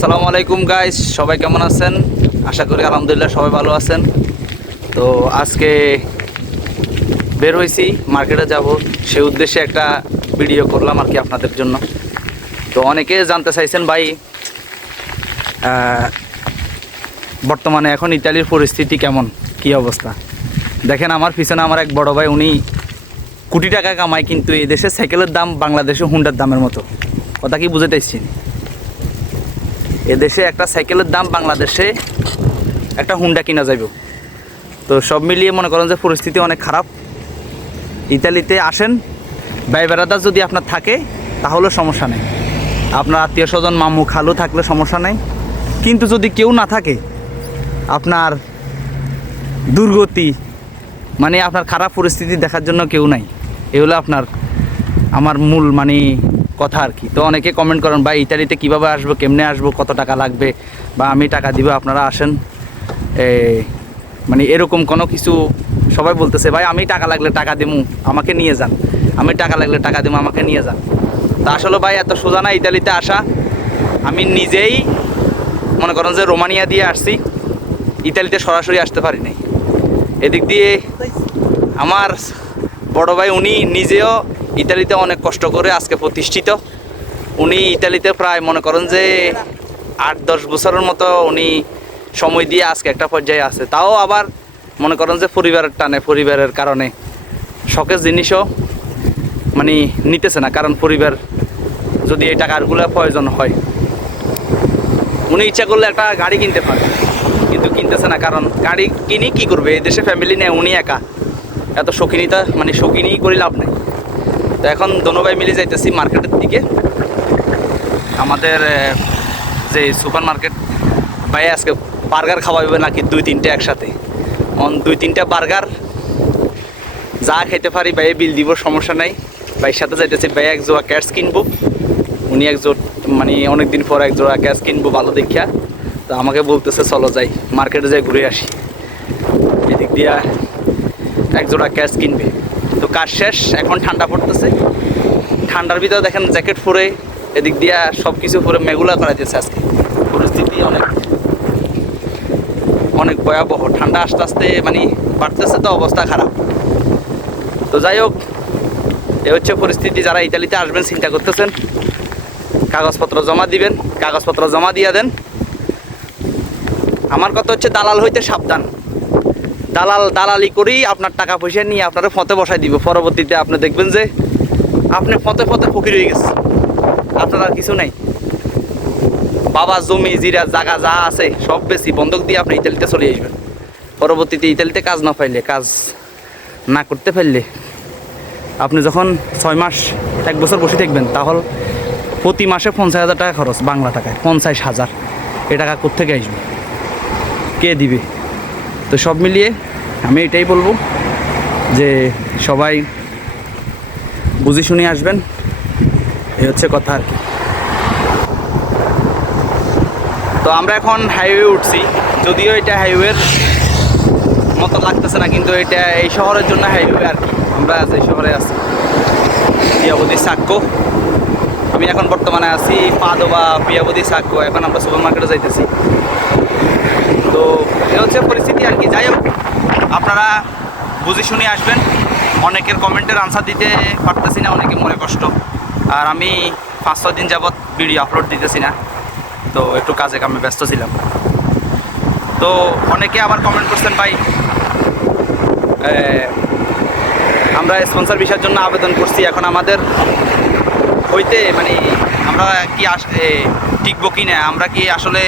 আসসালামু আলাইকুম গাইস, সবাই কেমন আছেন? আশা করি আলহামদুলিল্লাহ সবাই ভালো আছেন। তো আজকে বের হয়েছি, মার্কেটে যাব, সেই উদ্দেশ্যে একটা ভিডিও করলাম আর কি আপনাদের জন্য। তো অনেকে জানতে চাইছেন ভাই বর্তমানে এখন ইতালির পরিস্থিতি কেমন, কি অবস্থা। দেখেন আমার পিছনে আমার এক বড় ভাই, উনি কোটি টাকা কামায়, কিন্তু এই দেশে সাইকেলের দাম বাংলাদেশে হুন্ডার দামের মতো। কথা কি বুঝাইতেছি? এদেশে একটা সাইকেলের দাম বাংলাদেশে একটা হুন্ডা কিনা যাইব। তো সব মিলিয়ে মনে করেন যে পরিস্থিতি অনেক খারাপ। ইতালিতে আসেন, ভাই বেড়াদার যদি আপনার থাকে তাহলে সমস্যা নেই, আপনার আত্মীয় স্বজন মামু খালু থাকলে সমস্যা নেই। কিন্তু যদি কেউ না থাকে, আপনার দুর্গতি মানে আপনার খারাপ পরিস্থিতি দেখার জন্য কেউ নাই, এগুলো আপনার আমার মূল কথা আর কি। তো অনেকে কমেন্ট করেন ভাই ইতালিতে কীভাবে আসবো, কেমনে আসবো, কত টাকা লাগবে, বা আমি টাকা দিব আপনারা আসেন, এরকম কোনো কিছু। সবাই বলতেছে ভাই আমি টাকা লাগলে টাকা দিমু, আমাকে নিয়ে যান, আমি টাকা লাগলে টাকা দিমু, আমাকে নিয়ে যান। তা আসলে ভাই এত সোজা না ইতালিতে আসা। আমি নিজেই মনে করেন যে রোমানিয়া দিয়ে আসছি, ইতালিতে সরাসরি আসতে পারি নাই। এদিক দিয়ে আমার বড় ভাই উনি নিজেও ইতালিতে অনেক কষ্ট করে আজকে প্রতিষ্ঠিত। উনি ইতালিতে প্রায় মনে করেন যে 8-10 বছরের মতো উনি সময় দিয়ে আজকে একটা পর্যায়ে আছে। তাও আবার মনে করেন যে পরিবারের টানে, পরিবারের কারণে শখের জিনিসও নিতেছে না, কারণ পরিবার যদি এই টাকাগুলো প্রয়োজন হয়, উনি ইচ্ছা করলে একটা গাড়ি কিনতে পারে, কিন্তু কিনতেছে না। কারণ গাড়ি কিনি কী করবে, এই দেশে ফ্যামিলি নেয়, উনি একা, এত শৌখিনিতা শৌখিনই করে লাভ নেই। তো এখন দোনো ভাই মিলে যাইতেছি মার্কেটের দিকে। আমাদের যে সুপার মার্কেট, ভাই আজকে বার্গার খাওয়াবে নাকি 2-3টে একসাথে। 2-3টা বার্গার যা খেতে পারি ভাই বিল দিব, সমস্যা নাই। ভাইয়ের সাথে যাইতেছি, ভাই এক জোড়া ক্যাটস কিনবো, উনি এক জোড়া অনেকদিন পর এক জোড়া ক্যাটস কিনবো ভালো দেখিয়া। তো আমাকে বলতেছে চলো যাই মার্কেটে যাই ঘুরে আসি, এদিক দিয়া এক জোড়া ক্যাটস কিনবে। তো কাজ শেষ, এখন ঠান্ডা পড়তেছে, ঠান্ডার ভিতরে দেখেন জ্যাকেট পরে এদিক দিয়া সব কিছু পরে মেঘুলা করাইতেছে। আজকে পরিস্থিতি অনেক অনেক ভয়াবহ, ঠান্ডা আস্তে আস্তে বাড়তেছে, তো অবস্থা খারাপ। তো যাই হোক, এ হচ্ছে পরিস্থিতি। যারা ইতালিতে আসবেন চিন্তা করতেছেন, কাগজপত্র জমা দিবেন, কাগজপত্র জমা দিয়ে দেন। আমার কথা হচ্ছে দালাল হইতে সাবধান। দালালি করেই আপনার টাকা পয়সা নিয়ে আপনারা ফতে বসাই দিব, পরবর্তীতে আপনি দেখবেন যে আপনি ফতে ফকির হয়ে গেছে, আপনার আর কিছু নাই। বাবা জমি জিরা জায়গা যা আছে সব বেশি বন্ধক দিয়ে আপনি ইতালিতে চলে আসবেন। পরবর্তীতে ইতালিতে কাজ না পাইলে, কাজ না করতে পারলে, আপনি যখন 6 মাস 1 বছর বসে থাকবেন, তাহলে প্রতি মাসে 50,000 টাকা খরচ, বাংলা টাকায় 50,000। এ টাকা কোত্থেকে আসবে, কে দিবে? তো সব মিলিয়ে আমি এটাই বলবো যে সবাই বুঝে শুনে আসবেন, এই হচ্ছে কথা আর কি। তো আমরা এখন হাইওয়ে উঠছি, যদিও এটা হাইওয়ের মতো লাগতেছে না, কিন্তু এটা এই শহরের জন্য হাইওয়ে আর কি। আমরা যে শহরে আছি পিয়াবদি সাক্কো, আমি এখন বর্তমানে আছি পাদোবা পিয়াবদি সাক্কো। এখন আমরা সুপার মার্কেটে যাইতেছি। তো এ হচ্ছে পরিস্থিতি আর কি। যাই হোক, আপনারা বুঝে শুনে আসবেন। অনেকের কমেন্টের আনসার দিতে পারতেছি না, অনেকে মনে কষ্ট। আর আমি 5-6 দিন যাবৎ ভিডিও আপলোড দিতেছি না, তো একটু কাজে কামে ব্যস্ত ছিলাম। তো অনেকে আবার কমেন্ট করছেন ভাই আমরা স্পন্সর ভিসার জন্য আবেদন করছি, এখন আমাদের হইতে আমরা কি টিকবো কি না, আমরা কি আসলে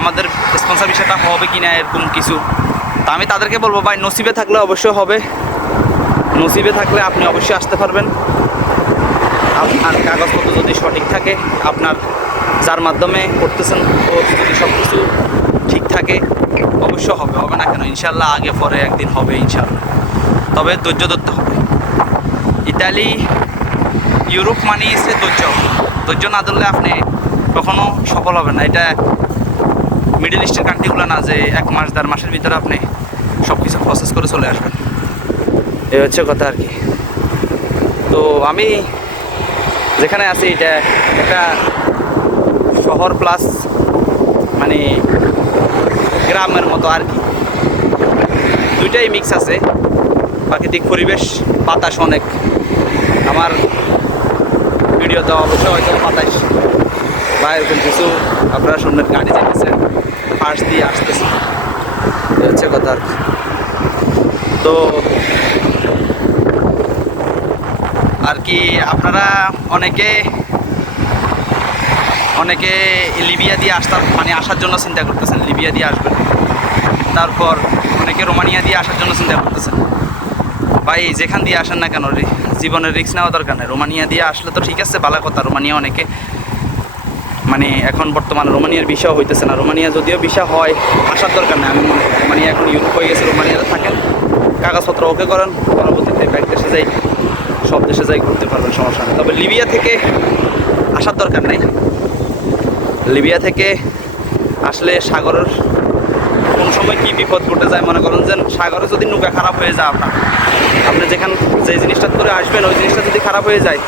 আমাদের স্পন্সর ভিসাটা হবে কি না, এরকম কিছু। তা আমি তাদেরকে বলবো ভাই নসিবে থাকলে অবশ্যই হবে, নসিবে থাকলে আপনি অবশ্যই আসতে পারবেন। আপনার কাগজপত্র যদি সঠিক থাকে, আপনার যার মাধ্যমে করতেছেন ও যদি সব কিছু ঠিক থাকে, অবশ্য হবে, হবে না কেন, ইনশাল্লাহ আগে পরে একদিন হবে ইনশাল্লাহ। তবে ধৈর্য ধরতে হবে। ইতালি ইউরোপ এসে ধৈর্য না ধরলে আপনি কখনো সফল হবেন না। এটা মিডল ইস্টের কান্ট্রিগুলো না যে 1 মাস 1.5 মাসের ভিতরে আপনি সব কিছু প্রসেস করে চলে আসবেন, এই হচ্ছে কথা আর কি। তো আমি যেখানে আছি এটা একটা শহর প্লাস মানে গ্রামের মতো আর কি, দুইটাই মিক্স আছে। প্রাকৃতিক পরিবেশ, বাতাস অনেক। আমার ভিডিওতে অবশ্যই হয়তো বাতাস বা এরকম কিছু আপনারা শুনবেন, গাড়ি যেতেছেন পাশ দিয়ে আসতেছে, এই হচ্ছে কথা আর কি। তো আর কি আপনারা অনেকে লিবিয়া দিয়ে আসার জন্য চিন্তা করতেছেন, লিবিয়া দিয়ে আসবেন। তারপর অনেকে রোমানিয়া দিয়ে আসার জন্য চিন্তা করতেছেন। ভাই যেখান দিয়ে আসেন না কেন, জীবনের রিস্ক নেওয়া দরকার নেই। রোমানিয়া দিয়ে আসলে তো ঠিক আছে, ভালো কথা। রোমানিয়া অনেকে মানে এখন বর্তমানে রোমানিয়ার ভিসা হইতেছে না। রোমানিয়া যদিও ভিসা হয়, আসার দরকার নেই আমি মনে করি। রোমানিয়া এখন ইউরোপ হয়ে গেছে, রোমানিয়াতে থাকেন, কাগজপত্র ওকে করেন, পরবর্তীতে ব্যাক দেশে যাই, সব দেশে যাই ঘুরতে পারবেন, সমস্যা নেই। তবে লিবিয়া থেকে আসার দরকার নেই। লিবিয়া থেকে আসলে সাগরের কোন সময় কি বিপদ ঘটে যায়, মনে করেন যে সাগরে যদি নৌকা খারাপ হয়ে যায়, আপনি যে জিনিসটা করে আসবেন ওই জিনিসটা যদি খারাপ হয়ে যায়,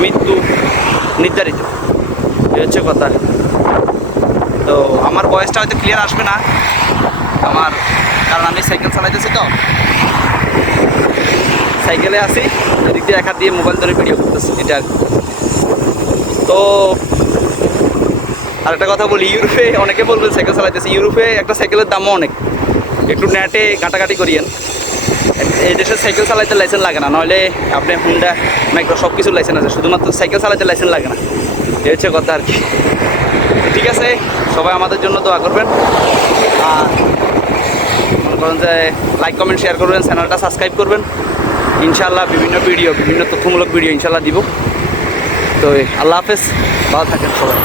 মৃত্যু নির্ধারিত। এই হচ্ছে কথা। তো আমার ভয়েসটা হয়তো ক্লিয়ার আসবে না কারণ আমি সাইকেল চালাইতেছি, তো সাইকেলে আসি, এদিক দিয়ে এক হাত দিয়ে মোবাইল ধরে ভিডিও করতেছি, এটা আর কি। তো আরেকটা কথা বলি, ইউরোপে অনেকে বলবেন সাইকেল চালাইতেছি, ইউরোপে একটা সাইকেলের দামও অনেক। একটু নেটে ঘাটাঘাটি করিয়েন। এই দেশে সাইকেল চালাইতে লাইসেন্স লাগে না, নইলে আপনি হুন্ডা মাইক্রো সব কিছু লাইসেন্স আছে, শুধুমাত্র সাইকেল চালাইতে লাইসেন্স লাগে না। এই হচ্ছে কথা আর কি। ঠিক আছে, সবাই আমাদের জন্য দোয়া করবেন, আর মনে করেন যে লাইক কমেন্ট শেয়ার করবেন, চ্যানেলটা সাবস্ক্রাইব করবেন। ইনশাআল্লাহ বিভিন্ন তথ্যমূলক ভিডিও ইনশাআল্লাহ দিব। তো আল্লাহ হাফেজ, ভালো থাকেন সবাই।